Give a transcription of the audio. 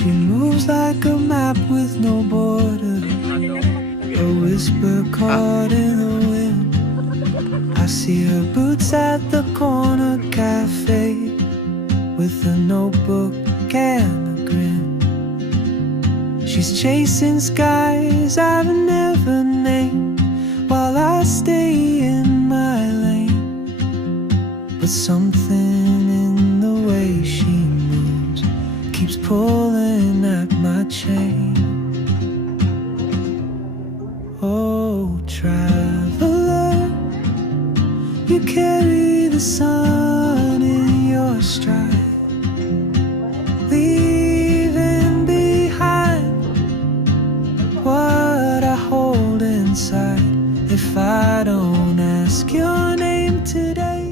She moves like a map with no border, a whisper caught in the wind. I see her boots at the corner cafe, with a notebook and a grin. She's chasing skies I've never named, while I stay in my lane. But something in the way she moves keeps pulling at my chain. Oh, traveler, you carry the sun in your stride, leaving behind what I hold inside. If I don't ask your name today,